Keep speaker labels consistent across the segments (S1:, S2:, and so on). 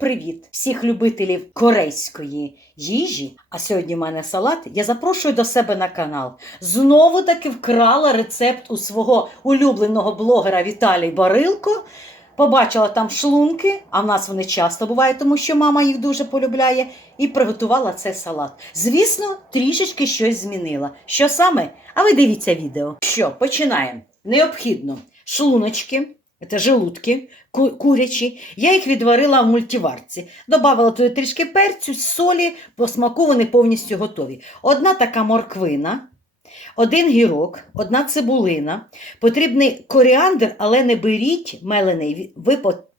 S1: привіт всіх любителів корейської їжі. А сьогодні в мене салат. Я запрошую до себе на канал. Знову таки вкрала рецепт у свого улюбленого блогера Віталій Барилко. Побачила там шлунки, а в нас вони часто бувають, тому що мама їх дуже полюбляє, і приготувала цей салат. Звісно, трішечки щось змінила. Що саме? А ви дивіться відео. Що, починаємо. Необхідно шлуночки, це желудки курячі. Я їх відварила в мультиварці. Добавила туди трішки перцю, солі, по смаку вони повністю готові. Одна така морквина, один гірок, одна цибулина. Потрібний коріандр, але не беріть мелений. Ви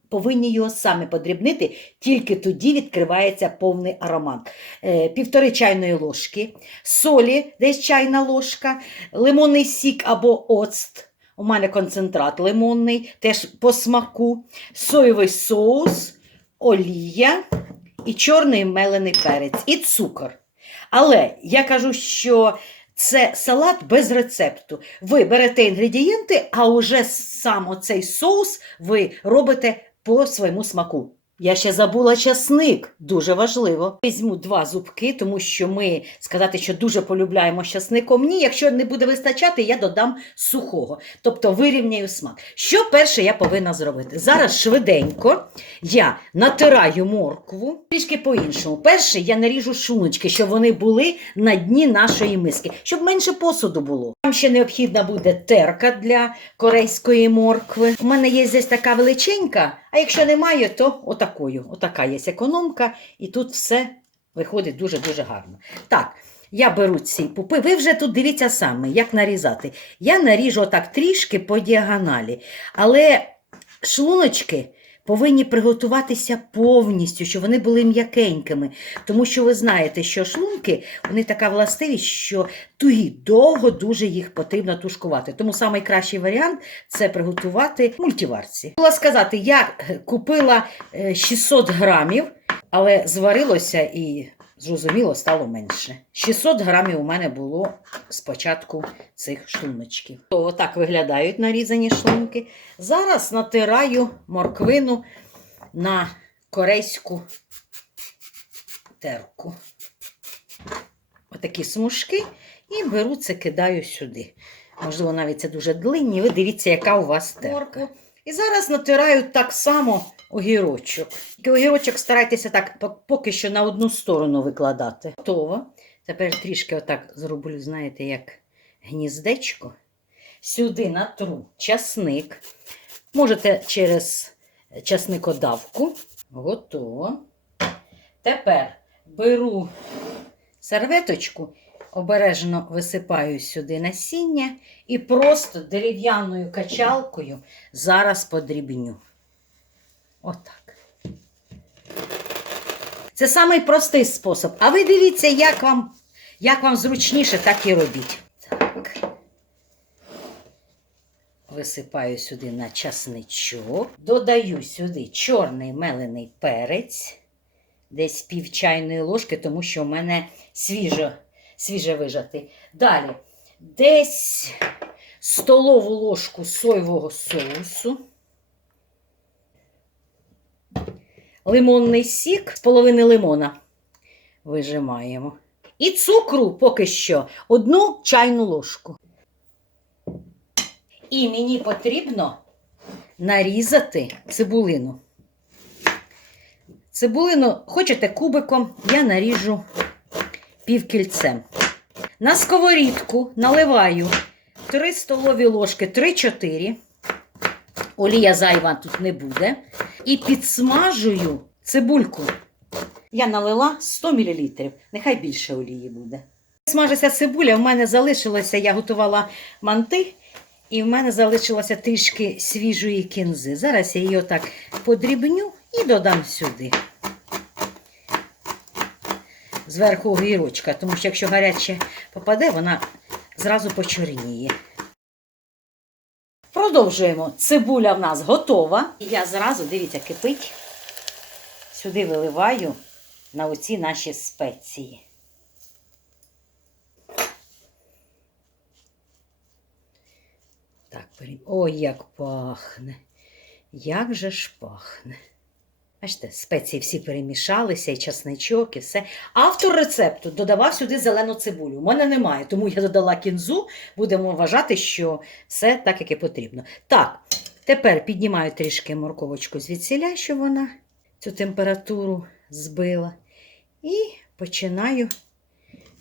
S1: повинні його самі подрібнити, тільки тоді відкривається повний аромат. Е, півтори чайної ложки, солі, десь чайна ложка, лимонний сік або оцт. У мене концентрат лимонний, теж по смаку, соєвий соус, олія і чорний мелений перець, і цукор. Але я кажу, що це салат без рецепту. Ви берете інгредієнти, а уже сам оцей соус ви робите по своєму смаку. Я ще забула часник, дуже важливо. Візьму два зубки, тому що ми сказати, що дуже полюбляємо часником. Ні, якщо не буде вистачати, я додам сухого. Тобто вирівняю смак. Що перше я повинна зробити? Зараз швиденько я натираю моркву трішки по-іншому. Перше я наріжу шлуночки, щоб вони були на дні нашої миски, щоб менше посуду було. Там ще необхідна буде терка для корейської моркви. У мене є здесь така величенька, а якщо немає, то отакою. Отака є економка, і тут все виходить дуже-дуже гарно. Так, я беру ці пупи. Ви вже тут дивіться саме, як нарізати. Я наріжу отак трішки по діагоналі, але шлуночки. Повинні приготуватися повністю, щоб вони були м'якенькими. Тому що ви знаєте, що шлунки вони така властивість, що тугі довго дуже їх потрібно тушкувати. Тому найкращий варіант це приготувати в мультиварці. Була сказати, я е, купила е, 600 грамів, але зварилося і зрозуміло стало менше. 600 грамів у мене було спочатку цих шлуночків. То отак виглядають нарізані шлунки. Зараз натираю морквину на корейську терку. Отакі смужки і беру це, кидаю сюди. Можливо, навіть це дуже длинні. Ви дивіться, яка у вас терка. І зараз натираю так само огірочок. Огірочок старайтеся так поки що на одну сторону викладати. Готово. Тепер трішки отак зроблю, знаєте, як гніздечко. Сюди натру часник. Можете через часникодавку. Готово. Тепер беру серветочку, обережно висипаю сюди насіння і просто дерев'яною качалкою зараз подрібню. Отак. Це самий простий спосіб. А ви дивіться, як вам, як вам зручніше, так і робіть. Так. Висипаю сюди на часничок. Додаю сюди чорний мелений перець. Десь пів чайної ложки, тому що в мене свіжо, свіже вижатий. Далі десь столову ложку соєвого соусу. Лимонний сік з половини лимона вижимаємо. І цукру поки що одну чайну ложку. І мені потрібно нарізати цибулину. Цибулину хочете кубиком, я наріжу півкільцем. На сковорідку наливаю 3 столові ложки, 3-4. Олія зайва тут не буде. І підсмажую цибульку. Я налила 100 мл, нехай більше олії буде. Смажиться цибуля, в мене залишилося, я готувала манти, і в мене залишилося трішки свіжої кінзи. Зараз я її отак подрібню і додам сюди. Зверху огірочка, тому що якщо гаряче попаде, вона зразу почорніє. Продовжуємо. Цибуля в нас готова. І я зразу, дивіться, кипить. Сюди виливаю на оці наші спеції. Так, Ой, як пахне. Як же ж пахне. Бачите, спеції всі перемішалися, і часничок, і все. Автор рецепту додавав сюди зелену цибулю. У мене немає, тому я додала кінзу. Будемо вважати, що все так, як і потрібно. Так, тепер піднімаю трішки морковочку звідсіля, щоб вона цю температуру збила. І починаю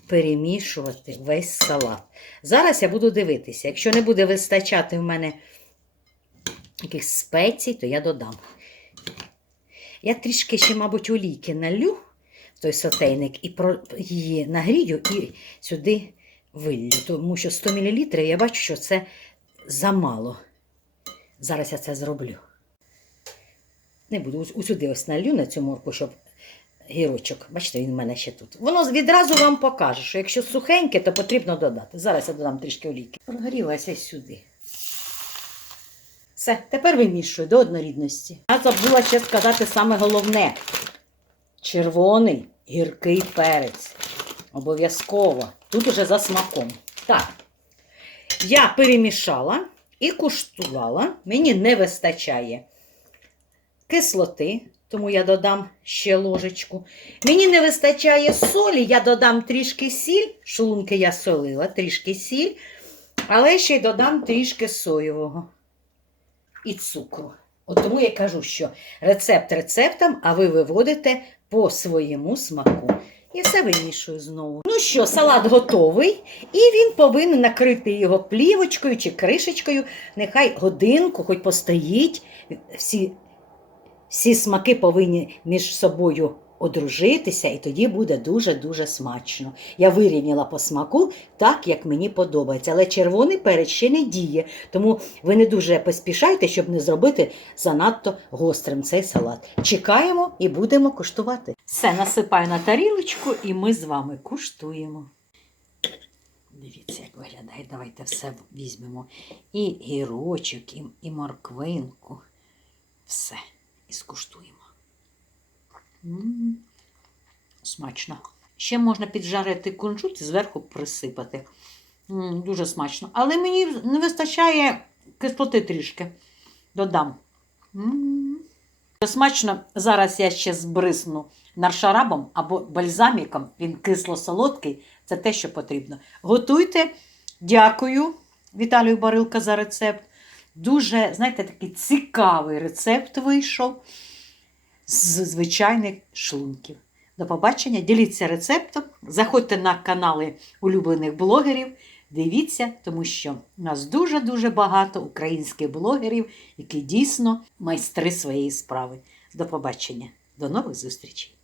S1: перемішувати весь салат. Зараз я буду дивитися. Якщо не буде вистачати в мене якихось спецій, то я додам. Я трішки ще, мабуть, олійки налю в той сотейник і її нагрію і сюди виллю. Тому що 100 мл я бачу, що це замало. Зараз я це зроблю. Не буду усюди ось налю на цю морку, щоб гірочок. Бачите, він в мене ще тут. Воно відразу вам покаже, що якщо сухеньке, то потрібно додати. Зараз я додам трішки олійки. Прогорілася сюди. Все, тепер вимішую до однорідності. Я забула ще сказати саме головне: червоний гіркий перець. Обов'язково. Тут уже за смаком. Так. Я перемішала і куштувала. Мені не вистачає кислоти, тому я додам ще ложечку. Мені не вистачає солі, я додам трішки сіль. Шлунки я солила, трішки сіль, але ще й додам трішки соєвого і цукру. От тому я кажу, що рецепт рецептом, а ви виводите по своєму смаку. І все вимішую знову. Ну що, салат готовий, і він повинен накрити його плівочкою чи кришечкою. Нехай годинку, хоч постоїть. Всі, всі смаки повинні між собою одружитися, і тоді буде дуже-дуже смачно. Я вирівняла по смаку так, як мені подобається. Але червоний перець ще не діє, тому ви не дуже поспішайте, щоб не зробити занадто гострим цей салат. Чекаємо і будемо куштувати. Все насипаю на тарілочку, і ми з вами куштуємо. Дивіться, як виглядає. Давайте все візьмемо. І гірочок, і, і морквинку. Все. І скуштуємо. Смачно. Ще можна піджарити кунжут і зверху присипати. Дуже смачно. Але мені не вистачає кислоти трішки. Додам. Смачно. Зараз я ще збрисну наршарабом або бальзаміком. Він кисло-солодкий. Це те, що потрібно. Готуйте. Дякую, Віталію Барилка, за рецепт. Дуже, знаєте, такий цікавий рецепт вийшов з звичайних шлунків. До побачення, діліться рецептом, заходьте на канали улюблених блогерів, дивіться, тому що у нас дуже-дуже багато українських блогерів, які дійсно майстри своєї справи. До побачення, до нових зустрічей!